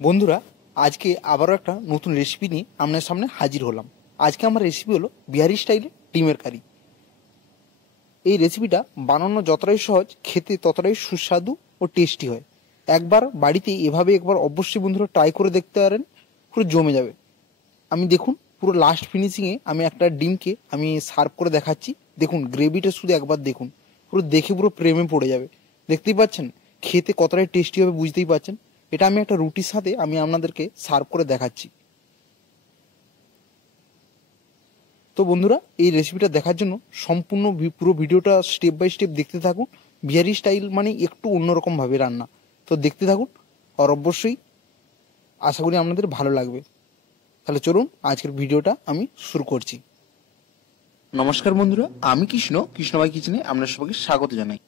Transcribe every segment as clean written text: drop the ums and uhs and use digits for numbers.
বন্ধুরা, আজকে আবারও একটা নতুন রেসিপি নিয়ে আপনার সামনে হাজির হলাম। আজকে আমার রেসিপি হলো বিহারি স্টাইলে ডিমের কারি। এই রেসিপিটা বানানো যতটাই সহজ, খেতে ততটাই সুস্বাদু ও টেস্টি হয়। একবার বাড়িতে এভাবে একবার অবশ্যই বন্ধুরা ট্রাই করে দেখতে পারেন, পুরো জমে যাবে। আমি দেখুন পুরো লাস্ট ফিনিশিংয়ে আমি একটা ডিমকে আমি সার্ভ করে দেখাচ্ছি। দেখুন গ্রেভিটা শুধু একবার দেখুন, পুরো দেখে পুরো প্রেমে পড়ে যাবে। দেখতেই পাচ্ছেন খেতে কতটাই টেস্টি হবে, বুঝতেই পারছেন। এটা আমি একটা রুটির সাথে আমি আপনাদেরকে সার্ভ করে দেখাচ্ছি। তো বন্ধুরা, এই রেসিপিটা দেখার জন্য সম্পূর্ণ পুরো ভিডিওটা স্টেপ বাই স্টেপ দেখতে থাকুন। বিহারি স্টাইল মানে একটু অন্যরকমভাবে রান্না, তো দেখতে থাকুন। আর অবশ্যই আশা করি আপনাদের ভালো লাগবে। তাহলে চলুন আজকের ভিডিওটা আমি শুরু করছি। নমস্কার বন্ধুরা, আমি কৃষ্ণভাই কিচেনে আপনার সবাইকে স্বাগত জানাই।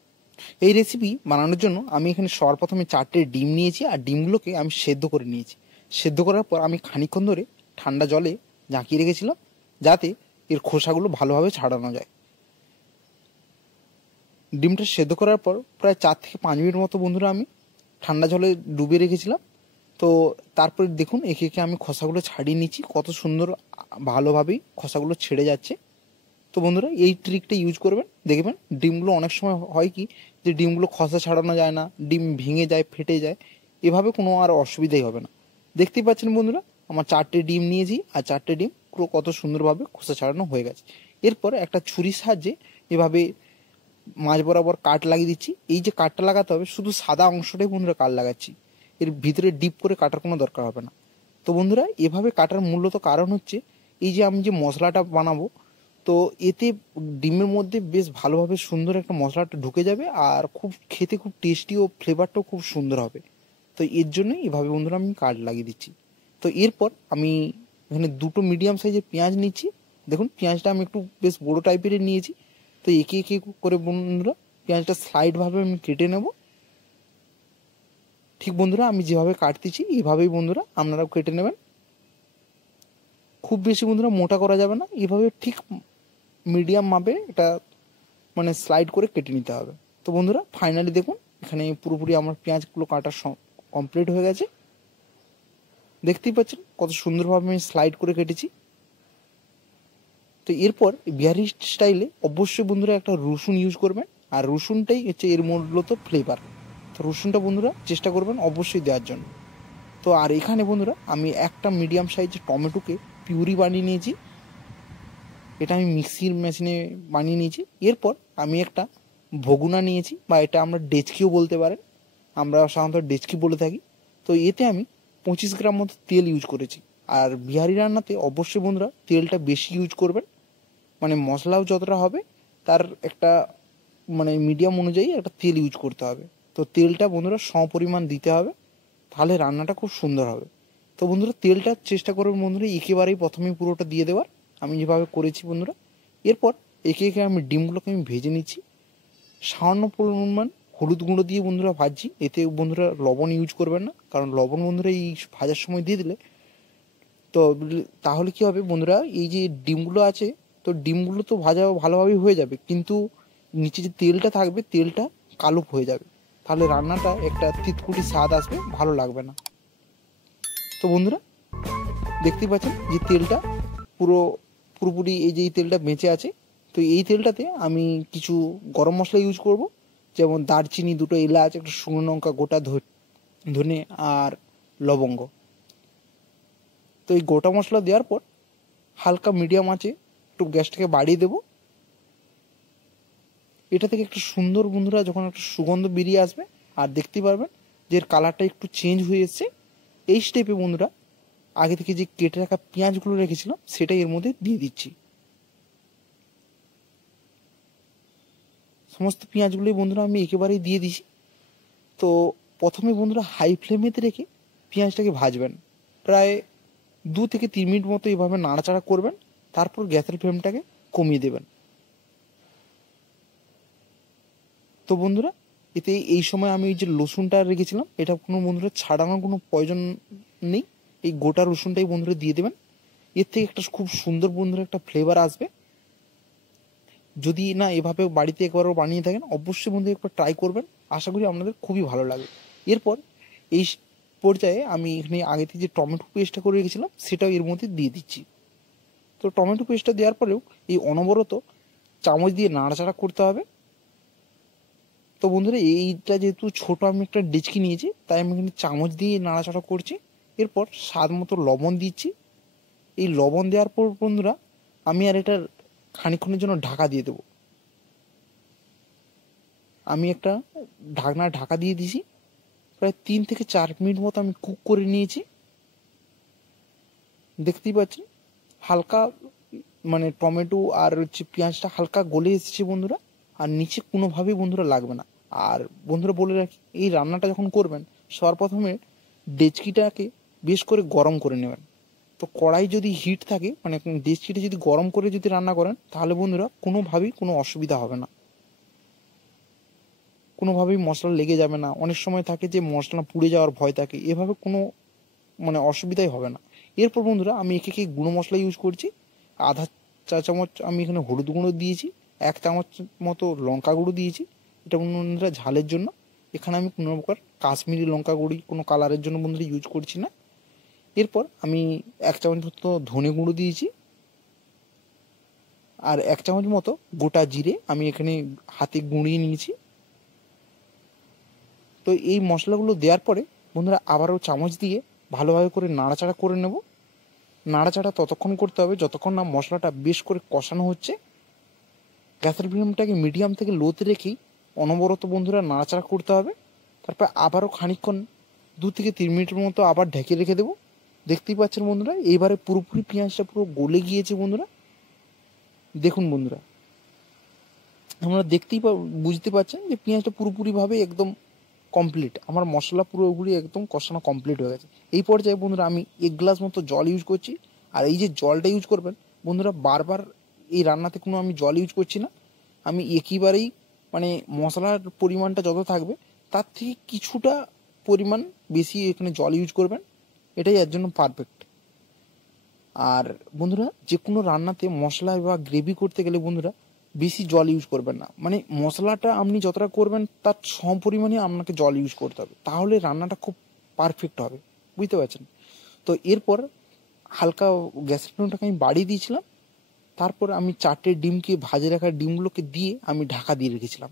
এই রেসিপি বানানোর জন্য আমি এখানে সবার প্রথমে 4টে ডিম নিয়েছি, আর ডিমগুলোকে আমি সেদ্ধ করে নিয়েছি। সেদ্ধ করার পর আমি খানিকক্ষণ ধরে ঠান্ডা জলে ঝাঁকিয়ে রেখেছিলাম, যাতে এর খোসাগুলো ভালোভাবে ছাড়ানো যায়। ডিমটা সেদ্ধ করার পর প্রায় 4 থেকে 5 মিনিট মতো বন্ধুরা আমি ঠান্ডা জলে ডুবিয়ে রেখেছিলাম। তো তারপরে দেখুন একে একে আমি খোসাগুলো ছাড়িয়ে নিচ্ছি, কত সুন্দর ভালোভাবেই খোসাগুলো ছেড়ে যাচ্ছে। তো বন্ধুরা, এই ট্রিকটা ইউজ করবেন, দেখবেন ডিমগুলো অনেক সময় হয় কি যে ডিমগুলো খসা ছাড়ানো যায় না, ডিম ভেঙে যায়, ফেটে যায়। এভাবে কোনো আর অসুবিধাই হবে না। দেখতেই পাচ্ছেন বন্ধুরা, আমার 4টে ডিম নিয়েছি, আর 4টে ডিম পুরো কত সুন্দরভাবে খোসা ছাড়ানো হয়ে গেছে। এরপর একটা ছুরির সাহায্যে এভাবে মাঝ বরাবর কাট লাগিয়ে দিচ্ছি। এই যে কাটটা লাগাতে হবে, শুধু সাদা অংশটাই বন্ধুরা কাট লাগাচ্ছি, এর ভিতরে ডিপ করে কাটার কোনো দরকার হবে না। তো বন্ধুরা, এভাবে কাটার মূলত কারণ হচ্ছে এই যে আমি যে মশলাটা বানাবো, তো এতে ডিমের মধ্যে বেশ ভালোভাবে সুন্দর একটা মশলাটা ঢুকে যাবে, আর খুব খেতে খুব টেস্টি ও ফ্লেভারটাও খুব সুন্দর হবে। তো এর জন্যই এভাবে বন্ধুরা আমি কাট লাগিয়ে দিচ্ছি। তো এরপর আমি এখানে 2টো মিডিয়াম সাইজের পেঁয়াজ নিচ্ছি। দেখুন পেঁয়াজটা আমি একটু বেশ বড় টাইপের নিয়েছি। তো একে একে করে বন্ধুরা পেঁয়াজটা স্লাইডভাবে আমি কেটে নেব। ঠিক বন্ধুরা, আমি যেভাবে কাটতেছি এভাবেই বন্ধুরা আপনারাও কেটে নেবেন। খুব বেশি বন্ধুরা মোটা করা যাবে না, এভাবে ঠিক মিডিয়াম মাপে এটা মানে স্লাইড করে কেটে নিতে হবে। তো বন্ধুরা ফাইনালি দেখুন এখানে পুরোপুরি আমার পেঁয়াজগুলো কাটা কমপ্লিট হয়ে গেছে। দেখতেই পাচ্ছেন কত সুন্দরভাবে আমি স্লাইড করে কেটেছি। তো এরপর বিহারি স্টাইলে অবশ্যই বন্ধুরা একটা রসুন ইউজ করবেন, আর রসুনটাই হচ্ছে এর মূলত ফ্লেভার। তো রসুনটা বন্ধুরা চেষ্টা করবেন অবশ্যই দেওয়ার জন্য। তো আর এখানে বন্ধুরা আমি একটা মিডিয়াম সাইজের টমেটোকে পিউরি বানিয়ে নিয়েছি, এটা আমি মিক্সির মেশিনে বানিয়ে নিয়েছি। এরপর আমি একটা ভগুনা নিয়েছি, বা এটা আমরা ডেচকিও বলতে পারেন, আমরা সাধারণত ডেচকি বলে থাকি। তো এতে আমি 25 গ্রাম মতো তেল ইউজ করেছি। আর বিহারি রান্নাতে অবশ্যই বন্ধুরা তেলটা বেশি ইউজ করবেন, মানে মশলাও যতটা হবে তার একটা মানে মিডিয়াম অনুযায়ী একটা তেল ইউজ করতে হবে। তো তেলটা বন্ধুরা সমপরিমাণ দিতে হবে, তাহলে রান্নাটা খুব সুন্দর হবে। তো বন্ধুরা তেলটা চেষ্টা করবেন বন্ধুরা একেবারেই প্রথমেই পুরোটা দিয়ে দেওয়ার, আমি যেভাবে করেছি বন্ধুরা। এরপর একে একে আমি ডিমগুলোকে আমি ভেজে নিচ্ছি। সামান্য পরিমাণ হলুদ গুঁড়ো দিয়ে বন্ধুরা ভাজছি, এতে বন্ধুরা লবণ ইউজ করবেন না, কারণ লবণ বন্ধুরা এই ভাজার সময় দিয়ে দিলে তো তাহলে কি হবে বন্ধুরা, এই যে ডিমগুলো আছে, তো ডিমগুলো তো ভাজা ভালোভাবেই হয়ে যাবে, কিন্তু নিচে যে তেলটা থাকবে তেলটা কালো হয়ে যাবে, তাহলে রান্নাটা একটা তিতকুটি স্বাদ আসবে, ভালো লাগবে না। তো বন্ধুরা দেখতেই পাচ্ছেন যে তেলটা পুরোপুরি এই যে এই তেলটা বেঁচে আছে। তো এই তেলটাতে আমি কিছু গরম মশলা ইউজ করব, যেমন দারচিনি, 2টো এলাচ, একটা শুকনো লঙ্কা, গোটা ধনে আর লবঙ্গ। তো এই গোটা মশলা দেওয়ার পর হালকা মিডিয়াম আছে একটু গ্যাসটাকে বাড়িয়ে দেব। এটা থেকে একটা সুন্দর বন্ধুরা যখন একটা সুগন্ধ বেরিয়ে আসবে, আর দেখতে পারবেন যে এর কালারটা একটু চেঞ্জ হয়ে এসছে, এই স্টেপে বন্ধুরা আগে থেকে যে কেটে রাখা পেঁয়াজগুলো রেখেছিলাম সেটা এর মধ্যে দিয়ে দিচ্ছি। সমস্ত পেঁয়াজগুলোই বন্ধুরা আমি একেবারেই দিয়ে দিছি। তো প্রথমে বন্ধুরা হাই ফ্লেমেতে রেখে পেঁয়াজটাকে ভাজবেন, প্রায় 2 থেকে 3 মিনিট মতো এইভাবে নাড়াচাড়া করবেন, তারপর গ্যাসের ফ্লেমটাকে কমিয়ে দেবেন। তো বন্ধুরা এতে এই সময় আমি এই যে রসুনটা রেখেছিলাম এটা কোনো বন্ধুরা ছাড়ানোর কোনো প্রয়োজন নেই, এই গোটা রসুনটাই বন্ধুরা দিয়ে দেবেন। এর থেকে একটা খুব সুন্দর বন্ধুরা একটা ফ্লেভার আসবে। যদি না এভাবে বাড়িতে একবারও বানিয়ে থাকেন অবশ্যই বন্ধু একবার ট্রাই করবেন, আশা করি আপনাদের খুবই ভালো লাগবে। এরপর এই পর্যায়ে আমি এখানে আগে থেকে যে টমেটো পেস্টটা করে রেখেছিলাম সেটাও এর মধ্যে দিয়ে দিচ্ছি। তো টমেটো পেস্টটা দেওয়ার পরেও এই অনবরত চামচ দিয়ে নাড়াচাড়া করতে হবে। তো বন্ধুরা এইটা যেহেতু ছোট আমি একটা ডেচকি নিয়েছি তাই আমি এখানে চামচ দিয়ে নাড়াচাড়া করছি। এরপর স্বাদ মতো লবণ দিচ্ছি। এই লবণ দেওয়ার পর বন্ধুরা আমি আর এটার খানিকক্ষণের জন্য ঢাকা দিয়ে দেবো। আমি একটা ঢাকা দিয়ে দিয়েছি। প্রায় 3 থেকে 4 মিনিট মতো আমি কুক করে নিয়েছি। দেখতেই পাচ্ছেন হালকা মানে টমেটো আর হচ্ছে পেঁয়াজটা হালকা গলে এসেছে বন্ধুরা, আর নিচে কোনোভাবেই বন্ধুরা লাগবে না। আর বন্ধুরা বলে রাখি, এই রান্নাটা যখন করবেন সবার প্রথমে ডেচকিটাকে বেশ করে গরম করে নেবেন। তো কড়াই যদি হিট থাকে মানে ডেচকিটা যদি গরম করে যদি রান্না করেন তাহলে বন্ধুরা কোনোভাবেই কোনো অসুবিধা হবে না, কোনোভাবেই মশলা লেগে যাবে না। অনেক সময় থাকে যে মশলা পুড়ে যাওয়ার ভয় থাকে, এভাবে কোনো মানে অসুবিধাই হবে না। এরপর বন্ধুরা আমি একে গুঁড়ো মশলা ইউজ করছি। আধা চা চামচ আমি এখানে হলুদ গুঁড়ো দিয়েছি, 1 চামচ মতো লঙ্কা গুঁড়ো দিয়েছি, এটা বন্ধুরা ঝালের জন্য। এখানে আমি কোনো প্রকার কাশ্মীরি লঙ্কা গুঁড়ি কোনো কালারের জন্য বন্ধুরা ইউজ করছি না। এরপর আমি 1 চামচ মতো ধনে গুঁড়ো দিয়েছি, আর 1 চামচ মতো গোটা জিরে আমি এখানে হাতে গুঁড়িয়ে নিয়েছি। তো এই মশলাগুলো দেওয়ার পরে বন্ধুরা আবারও চামচ দিয়ে ভালোভাবে করে নাড়াচাড়া করে নেব। নাড়াচাড়া ততক্ষণ করতে হবে যতক্ষণ না মশলাটা বেশ করে কষানো হচ্ছে। গ্যাসের ফ্লেমটাকে মিডিয়াম থেকে লোতে রেখেই অনবরত বন্ধুরা নাড়াচাড়া করতে হবে। তারপর আবারও খানিকক্ষণ 2 থেকে 3 মিনিটের মতো আবার ঢেকে রেখে দেবো। দেখতেই পাচ্ছেন বন্ধুরা এইবারে পুরোপুরি পেঁয়াজটা পুরো গলে গিয়েছে বন্ধুরা। দেখুন বন্ধুরা আমরা বুঝতে পারছেন যে পেঁয়াজটা পুরোপুরিভাবে একদম কমপ্লিট, আমার মশলা পুরোপুরি একদম কষানো কমপ্লিট হয়ে গেছে। এই পর্যায়ে বন্ধুরা আমি 1 গ্লাস মতো জল ইউজ করছি। আর এই যে জলটা ইউজ করবেন বন্ধুরা, বারবার এই রান্নাতে কোনো আমি জল ইউজ করছি না। আমি একেবারেই মানে মশলার পরিমাণটা যত থাকবে তার থেকে কিছুটা পরিমাণ বেশি এখানে জল ইউজ করবেন, এটাই এর জন্য পারফেক্ট। আর বন্ধুরা যে কোনো রান্নাতে মশলা বা গ্রেভি করতে গেলে বন্ধুরা বেশি জল ইউজ করবেন না, মানে মশলাটা আপনি যতটা করবেন তার সম পরিমাণে আপনাকে জল ইউজ করতে হবে, তাহলে রান্নাটা খুব পারফেক্ট হবে, বুঝতে পারছেন? তো এরপর হালকা গ্যাসের ফ্লেমটাকে আমি বাড়িয়ে দিয়েছিলাম। তারপর আমি 4টে ডিমকে ভাজে রাখা ডিমগুলোকে দিয়ে আমি ঢাকা দিয়ে রেখেছিলাম।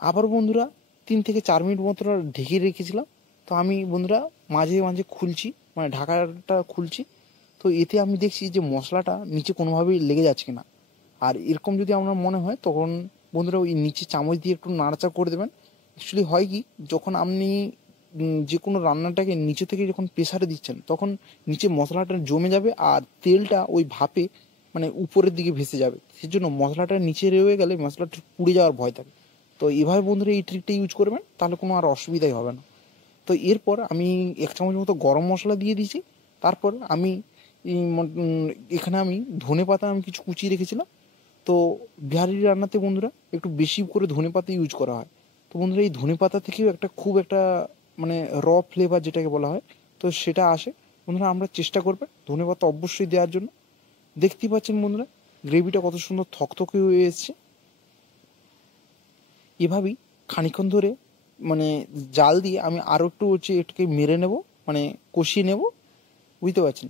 আবার বন্ধুরা 3 থেকে 4 মিনিট মতো ঢেকে রেখেছিলাম। তো আমি বন্ধুরা মাঝে মাঝে খুলছি, মানে ঢাকাটা খুলছি। তো এতে আমি দেখছি যে মশলাটা নিচে কোনোভাবেই লেগে যাচ্ছে কিনা। আর এরকম যদি আপনার মনে হয় তখন বন্ধুরা ওই নিচে চামচ দিয়ে একটু নাড়াচাড়া করে দেবেন। অ্যাকচুয়ালি হয় কি, যখন আপনি যে কোনো রান্নাটাকে নিচে থেকে যখন প্রেসারে দিচ্ছেন তখন নিচে মশলাটা জমে যাবে আর তেলটা ওই ভাপে মানে উপরের দিকে ভেসে যাবে, সেজন্য মশলাটা নিচে রয়ে গেলে মশলাটা পুড়ে যাওয়ার ভয় থাকে। তো এভাবে বন্ধুরা এই ট্রিকটা ইউজ করবেন, তাহলে কোনো আর অসুবিধাই হবে না। তো এরপর আমি 1 চামচ মতো গরম মশলা দিয়ে দিয়েছি। তারপর আমি এখানে আমি ধনেপাতা আমি কিছু কুচিয়ে রেখেছিলাম। তো বিহারি রান্নাতে বন্ধুরা একটু বেশি করে ধনেপাতা ইউজ করা হয়। তো বন্ধুরা এই ধনেপাতা থেকেও খুব একটা মানে ফ্লেভার যেটাকে বলা হয়, তো সেটা আসে। বন্ধুরা আমরা চেষ্টা করবেন ধনেপাতা অবশ্যই দেওয়ার জন্য। দেখতেই পাচ্ছেন বন্ধুরা গ্রেভিটা কত সুন্দর থকথকে হয়ে এসছে। এভাবেই খানিকক্ষণ ধরে মানে জাল দিয়ে আমি আরও একটু এটাকে মেরে নেব, মানে কষিয়ে নেব, বুঝতে পারছেন?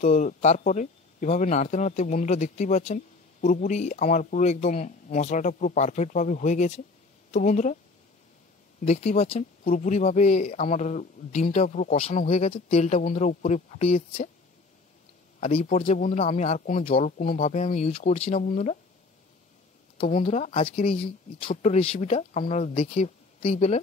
তো তারপরে এভাবে নাড়তে নাড়তে বন্ধুরা দেখতেই পাচ্ছেন পুরোপুরি আমার পুরো একদম মশলাটা পুরো পারফেক্টভাবে হয়ে গেছে। তো বন্ধুরা দেখতেই পাচ্ছেন পুরোপুরিভাবে আমার ডিমটা পুরো কষানো হয়ে গেছে, তেলটা বন্ধুরা উপরে ফুটে এসছে। আর এই পর্যায়ে বন্ধুরা আমি আর কোনো জল কোনোভাবে আমি ইউজ করছি না বন্ধুরা। তো বন্ধুরা আজকের এই ছোট্ট রেসিপিটা আপনারা দেখতেই পেলেন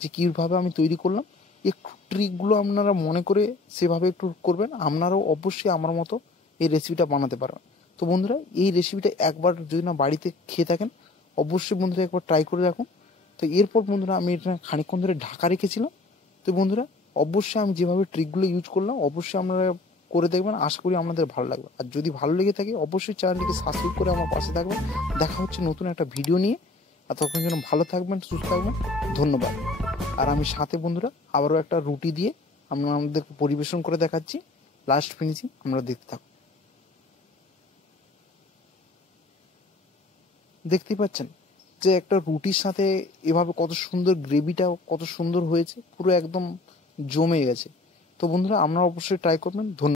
যে কীভাবে আমি তৈরি করলাম। একটু ট্রিকগুলো আপনারা মনে করে সেভাবে একটু করবেন, আপনারাও অবশ্যই আমার মতো এই রেসিপিটা বানাতে পারবেন। তো বন্ধুরা এই রেসিপিটা একবার যদি না বাড়িতে খেয়ে থাকেন অবশ্যই বন্ধুরা একবার ট্রাই করে রাখুন। তো এরপর বন্ধুরা আমি এটা খানিকক্ষণ ধরে ঢাকা রেখেছিলাম। তো বন্ধুরা অবশ্যই আমি যেভাবে ট্রিকগুলো ইউজ করলাম অবশ্যই আপনারা করে দেখবেন, আশা করি আপনাদের ভালো লাগবে। আর যদি ভালো লেগে থাকে অবশ্যই চ্যানেলটিকে সাবস্ক্রাইব করে আমার পাশে থাকবেন। দেখা হচ্ছে নতুন একটা ভিডিও নিয়ে। আর তখন যেন ভালো থাকবেন, সুস্থ থাকবেন। ধন্যবাদ। আর আমি সাথে বন্ধুরা আবারও একটা রুটি দিয়ে আমরা আমাদেরকে পরিবেশন করে দেখাচ্ছি। লাস্ট ফিনিশিং আমরা দেখতে থাকুন। দেখতেই পাচ্ছেন যে একটা রুটির সাথে এভাবে কত সুন্দর গ্রেভিটাও কত সুন্দর হয়েছে, পুরো একদম জমে গেছে। তো বন্ধুরা আপনারা অবশ্যই ট্রাই করবেন। ধন্যবাদ।